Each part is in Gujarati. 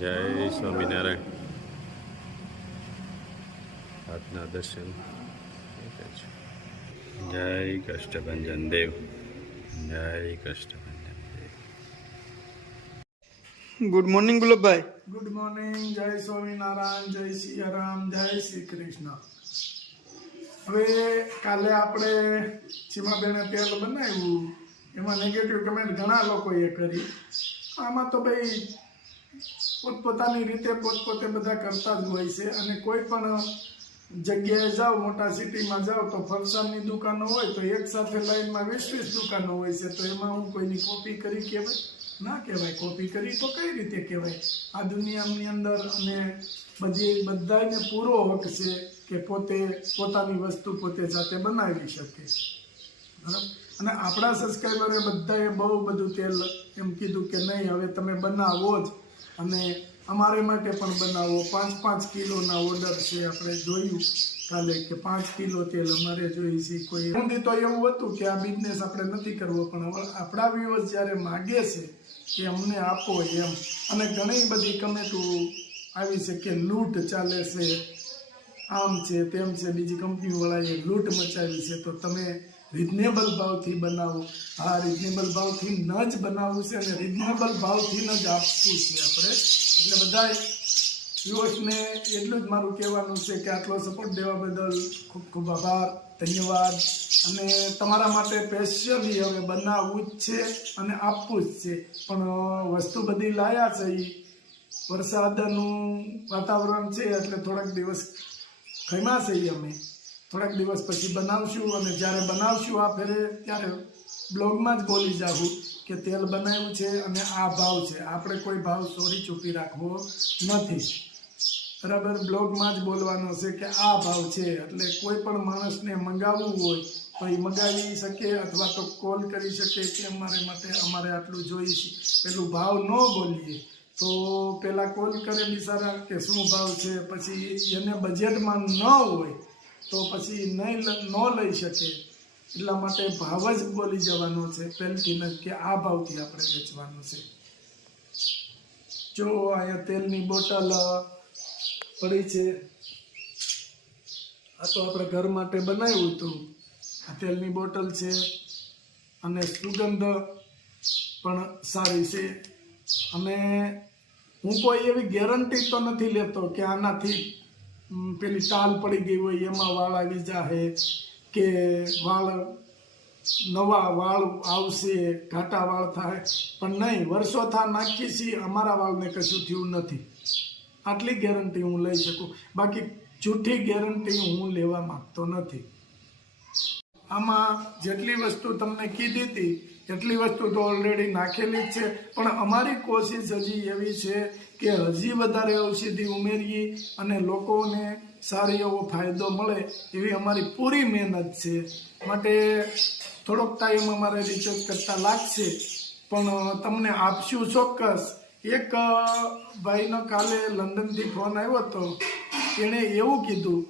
જય સ્વામિનારાયણ. હાથના દર્શન. જય કષ્ટભંજન દેવ. જય Kashtabhanjan Dev. Good morning Gulabbhai. Good morning. જય સ્વામિનારાયણ, જય સિયારામ, જય શ્રી કૃષ્ણ. હવે કાલે આપણે ચીમાબેને તેલ બનાવ્યું, એમાં નેગેટિવ કમેન્ટ ઘણા લોકોએ કરી. આમાં તો ભાઈ પોતપોતાની રીતે પોતપોતે બધા કરતા જ હોય છે. અને કોઈ પણ જગ્યાએ જાઓ, મોટા સિટીમાં જાઓ તો ફરસાણની દુકાનો હોય તો એક સાથે લાઈનમાં 20-20 દુકાનો હોય છે. તો એમાં હું કોઈની કોપી કરી કહેવાય? ના કહેવાય. કોપી કરી તો કઈ રીતે કહેવાય? આ દુનિયાની અંદર અને બધાને પૂરો હક છે કે પોતે પોતાની વસ્તુ પોતે જાતે બનાવી શકે. બરાબર. અને આપણા સબસ્ક્રાઈબરે બધાએ બહુ બધું તેલ એમ કીધું કે નહીં હવે તમે બનાવો જ, અને અમારે માટે પણ બનાવો. 5-5 કિલોના ઓર્ડર છે. આપણે જોયું કાલે કે 5 કિલો તેલ અમારે જોઈએ છે. કોઈ ઊંધી તો એવું હતું કે આ બિઝનેસ આપણે નથી કરવો, પણ હવે આપણા વ્યુઅર્સ જ્યારે માગે છે કે અમને આપો એમ, અને ઘણી બધી કમેન્ટો આવી છે કે લૂંટ ચાલે છે, આમ છે તેમ છે, બીજી કંપનીવાળાએ લૂંટ મચાવી છે, તો તમે રિઝનેબલ ભાવથી બનાવો. હા, રિઝનેબલ ભાવથી ન જ બનાવવું છે અને રિઝનેબલ ભાવથી ન જ આપવું છે આપણે. એટલે બધા વ્યુઅર્સને એટલું જ મારું કહેવાનું છે કે આટલો સપોર્ટ દેવા બદલ ખૂબ ખૂબ આભાર, ધન્યવાદ. અને તમારા માટે સ્પેશિયલી હવે બનાવવું જ છે અને આપવું જ છે. પણ વસ્તુ બધી લાયા છે, એ વરસાદનું વાતાવરણ છે એટલે થોડાક દિવસ ખમ્યા છે. અમે થોડાક દિવસ પછી બનાવશું, અને જ્યારે બનાવશું આ ફેરે ત્યારે બ્લોગમાં જ બોલી જાઉં કે તેલ બનાવ્યું છે અને આ ભાવ છે. આપણે કોઈ ભાવ ચોરી ચૂપી રાખવો નથી. બરાબર. બ્લોગમાં જ બોલવાનો છે કે આ ભાવ છે. એટલે કોઈ પણ માણસને મંગાવવું હોય તો એ મંગાવી શકે, અથવા તો કોલ કરી શકે કે અમારે આટલું જોઈએ છે. પેલું ભાવ ન બોલીએ તો પેલા કોલ કરે બિચારા કે શું ભાવ છે, પછી એને બજેટમાં ન હોય તો પછી ન લઈ શકે. એટલા માટે ભાવ જ બોલી જવાનો છે પહેલથી જ કે આ ભાવથી આપણે વેચવાનું છે. જો અહીંયા તેલની બોટલ પડી છે, આ તો આપણે ઘર માટે બનાવ્યું હતું. આ તેલની બોટલ છે અને સુગંધ પણ સારી છે. અને હું કોઈ એવી ગેરંટી તો નથી લેતો કે આનાથી પેલી ટાલ પડી ગઈ હોય એમાં વાળ આવી જાહે, કે નવા વાળ આવશે, ઘાટા વાળ થાય. પણ નહીં, વર્ષો નાખીએ છીએ, અમારા વાળને કશું થયું નથી. આટલી ગેરંટી હું લઈ શકું. બાકી જૂઠી ગેરંટી હું લેવા માંગતો નથી. આમાં જેટલી વસ્તુ તમને કીધી હતી એટલી વસ્તુ તો ઓલરેડી નાખેલી જ છે, પણ અમારી કોશિશ હજી એવી છે કે હજી વધારે ઔષધિ ઉમેરીએ અને લોકોને સારો એવો ફાયદો મળે એવી અમારી પૂરી મહેનત છે. માટે થોડોક ટાઈમ અમારે રિસર્ચ કરતા લાગશે, પણ તમને આપશું ચોક્કસ. એક ભાઈનો કાલે લંડનથી ફોન આવ્યો હતો. એણે એવું કીધું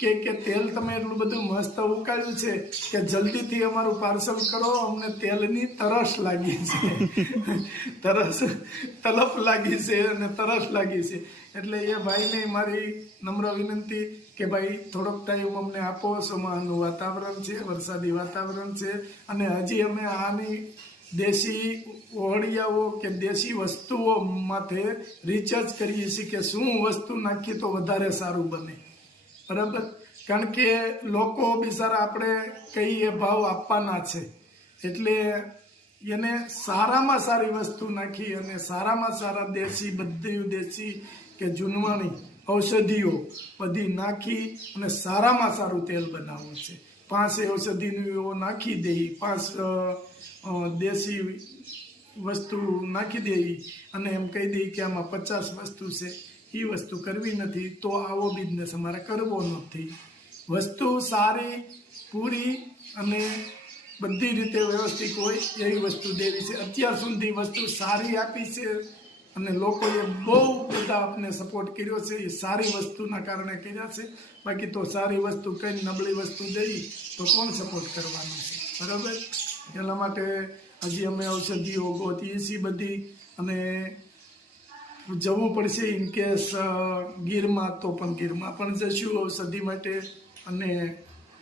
કે તેલ તમે એટલું બધું મસ્ત ઉકાળ્યું છે કે જલ્દીથી અમારું પાર્સલ કરો, અમને તેલની તરસ લાગી છે. તલપ લાગી છે અને તરસ લાગી છે. એટલે એ ભાઈને મારી નમ્ર વિનંતી કે ભાઈ થોડોક ટાઈમ અમને આપો. ચોમાસાનું વાતાવરણ છે, વરસાદી વાતાવરણ છે, અને હજી અમે આની દેશી ઓળિયાઓ કે દેશી વસ્તુઓ માથે રિસર્ચ કરીએ છીએ કે શું વસ્તુ નાખીએ તો વધારે સારું બને. બરાબર. કારણ કે લોકો બિચારા આપણે કઈ ભાવ આપવાના છે, એટલે એને સારામાં સારી વસ્તુ નાખી અને સારામાં સારા દેશી, બધી દેશી કે જૂનવાણી ઔષધિઓ બધી નાખી અને સારામાં સારું તેલ બનાવવું છે. 5 ઔષધિઓ નાખી દઈ, 5 દેશી વસ્તુ નાખી દઈ અને એમ કહી દઈ કે આમાં 50 વસ્તુ છે. એ વસ્તુ કરવી નથી. તો આવો બિઝનેસ અમારે કરવો નથી. વસ્તુ સારી, પૂરી અને બધી રીતે વ્યવસ્થિત હોય એવી વસ્તુ દેવી છે. અત્યાર સુધી વસ્તુ સારી આપી છે અને લોકોએ બહુ બધા આપને સપોર્ટ કર્યો છે. એ સારી વસ્તુના કારણે કર્યા છે. બાકી તો સારી વસ્તુ કઈ નબળી વસ્તુ દઈ તો કોણ સપોર્ટ કરવાનું છે? બરાબર. એટલા માટે હજી અમે ઔષધિઓ ગોતીએ છીએ બધી, અને જવું પડશે ઇન કેસ ગીરમાં, તો પણ ગીરમાં પણ જશું ઔષધિ માટે, અને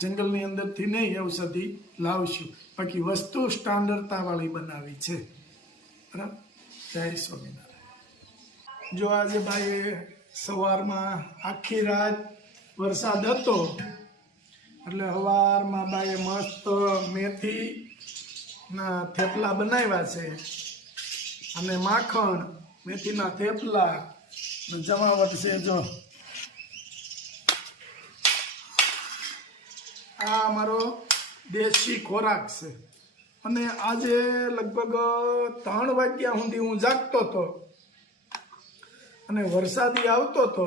જંગલની અંદરથી નહીં ઔષધિ લાવશું. બાકી વસ્તુ સ્ટાન્ડર્ડતાવાળી બનાવી છે. બરાબર. જય સ્વામિનારાયણ. જો આજે ભાઈ સવારમાં આખી રાત વરસાદ હતો, એટલે સવારમાં બાઈએ મસ્ત મેથી ના થેપલા બનાવ્યા છે, અને માખણ, મેથીના થેપલા ને જમાવટ છે. જો આ અમારો દેશી ખોરાક છે. અને આજે લગભગ 3 વાગ્યા સુધી હું જાગતો હતો, અને વરસાદી આવતો હતો.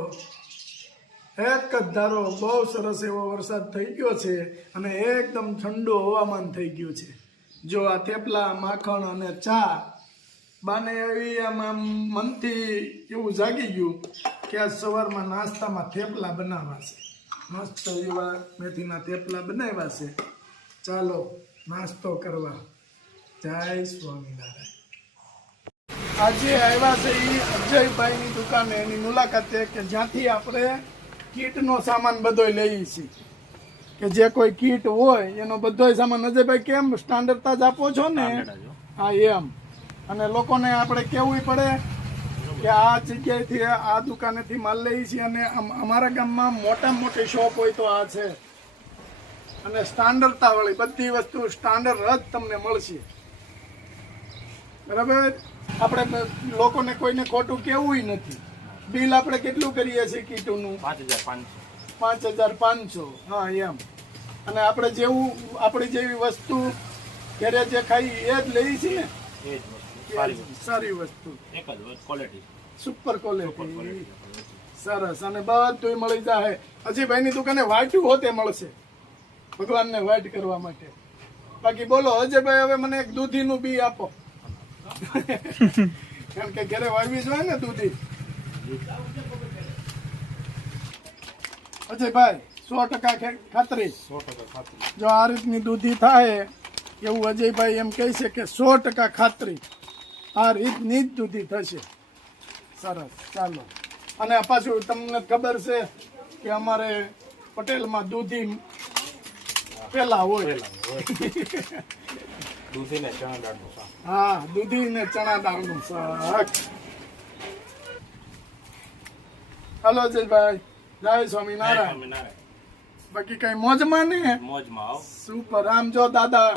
એક જ ધારો બહુ સરસ એવો વરસાદ થઈ ગયો છે, અને એકદમ ઠંડુ હવામાન થઈ ગયું છે. જો આ થેપલા, માખણ અને ચા, બાને એવી આમ મનથી એવું જાગી ગયું કે આ સવારમાં નાસ્તામાં થેપલા બનાવવા છે. મસ્ત એવા મેથીના થેપલા બનાવ્યા છે. ચાલો નાસ્તો કરવા. જય સ્વામિનારાયણ. આજે આવ્યા છે એ અજયભાઈની દુકાને, એની મુલાકાતે, કે જ્યાંથી આપણે કીટનો સામાન બધો લઈએ છીએ. કે જે કોઈ કીટ હોય એનો બધો સામાન. અજયભાઈ કેમ સ્ટાન્ડર્ડતા જ આપો છો ને? હા એમ. અને લોકોને આપણે કહેવું પડે કે આ જગ્યાએથી, આ દુકાનેથી માલ લઈએ છીએ. અને અમારા ગામમાં મોટામાં મોટી શોપ હોય તો આ છે. અને સ્ટાન્ડર્ડતાવાળી બધી વસ્તુ સ્ટાન્ડર્ડ જ તમને મળશે. બરાબર. આપણે લોકોને કોઈને ખોટું કહેવું નથી. બિલ આપણે કેટલું કરીએ છીએ કીટનું? 5,500. હા એમ. અને આપણે જેવું, આપણી જેવી વસ્તુ ઘરે જે ખાઈ એ જ લઈએ છીએ ને, સારી વસ્તુ, સુપર ક્વોલિટી, સરસ. અને બધું મળી જાય. અજયભાઈની દુકાને વાટ્યું હોતે મળશે, ભગવાનને વાટ કરવા માટે. બાકી બોલો અજયભાઈ, હવે મને એક દૂધીનું બી આપો. કારણ કે ઘરે વાવી જોઈએ ને દૂધી. અજયભાઈ 100% ખાતરી. જો આ રીતની દૂધી થાય એવું અજયભાઈ એમ કહે છે કે 100% ખાતરી, આ રીતની જ દૂધી થશે. સરસ. ચાલો. અને પાછું તમને ખબર છે કે અમારે પટેલમાં દૂધી પેલા હોય. હા, દૂધી ને ચણા દાળનું શાક. હલો અજયભાઈ, જય સ્વામિનારાયણ. બાકી કઈ મોજમાં ને? સુપર. આમ જો દાદા,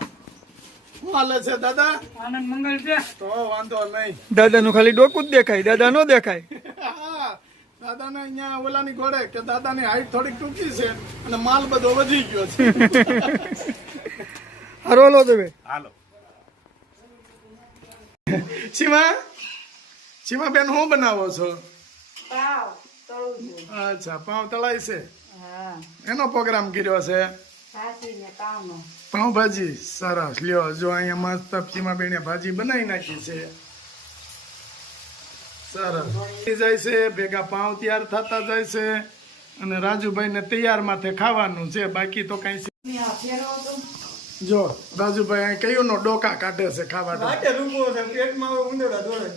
શું હાલે છે દાદા? આનંદ મંગલ છે. તો વાંધો નહીં. દાદા નું ખાલી ડોકું જ દેખાય, દાદા નો દેખાય. દાદા ને અહીંયા ઓલાની ઘોડે કે દાદા ની હાઈટ થોડીક ટૂંકી છે અને માલ બધો વધી ગયો છે. હારો લો તમે. હાલો. સીમા બેન, શું બનાવો છો? પાવ તળું છું. અચ્છા, પાવ તળાય છે. હા, એનો પ્રોગ્રામ કર્યો છે. ભાજી ને પાવનો. પાવભાજી. સરસ. લ્યો, જો અહીંયા મસ્ત સીમા બેને ભાજી બનાવી નાખી છે. સરસ. જાય છે, ભેગા પાવ તૈયાર થતા જાય છે, અને રાજુભાઈ ને તૈયાર માથે ખાવાનું છે. બાકી તો કઈ. જો રાજુભાઈ અહીં કયું નો ડોકા કાઢે છે ખાવા.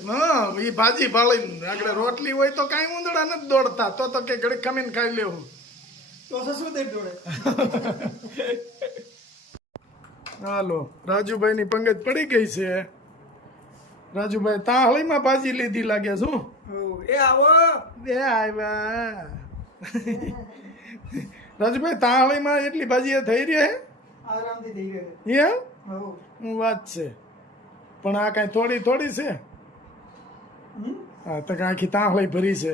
હા, એ ભાજી ભાળી આગળ રોટલી હોય તો કઈ ઉંદડા નથી દોડતા. તો કે ઘડી ખમીને ખાઈ લેવું. હાલો, રાજુભાઈ ની પંગત પડી ગઈ છે. રાજુભાઈ તાહળીમાં ભાજી લીધી લાગે. શું એ આવ્યા રાજુભાઈ, તાહળીમાં એટલી ભાજી થઈ રહી? આરામથી થઈ ગયો. હું વાત છે. પણ આ કઈ થોડી થોડી છે. હા, તો આખી તાહળી ભરી છે.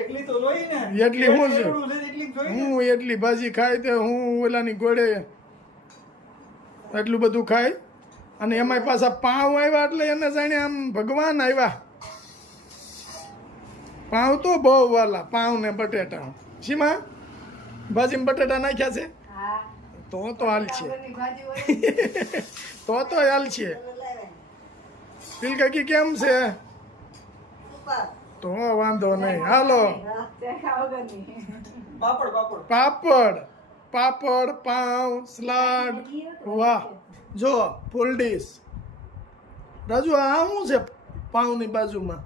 એટલી તો લોઈ ને. એટલી હું છે? હું એટલી ભાજી ખાય તો હું ઓલાની ગોળે એટલું બધું ખાય. અને એમાં પાછા પાવ આવ્યા એટલે એને જાણે આમ ભગવાન આવ્યા. પાવ તો બહુ વાલા, પાવ ને બટેટા. શીમાં ભાજીમાં બટેટા નાખ્યા છે? હા, તો હાલ છે. તો હાલ છે. તિલકાકી કેમ છે? તો વાંધો નહીં. હાલો. પાપડ, પાવ, સલાડ. વાહ, જો ફૂલ ડીશ. રાજુ, આ શું છે પાવની બાજુમાં?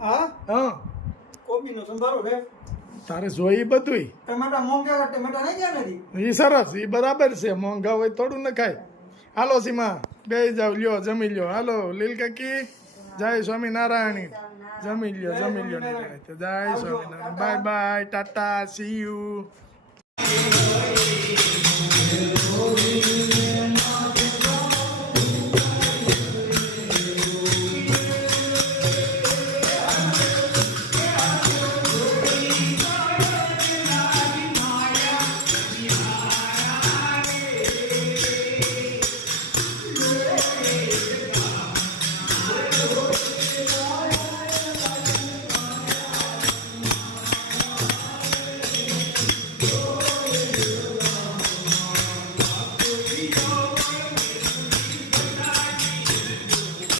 હા હા કોબીનો સંભારો છે તારે જોઈ બધું ટમેટા મોંઘા હોય ટમેટા નહીં ગયા નથી એ સરસ એ બરાબર છે મોંઘા હોય થોડું ન ખાય હાલો સીમા બે જાવ લ્યો જમી લ્યો હાલો લીલ કાકી જય સ્વામિનારાયણ જમી લ્યો જય Swaminarayan bye bye Tata C you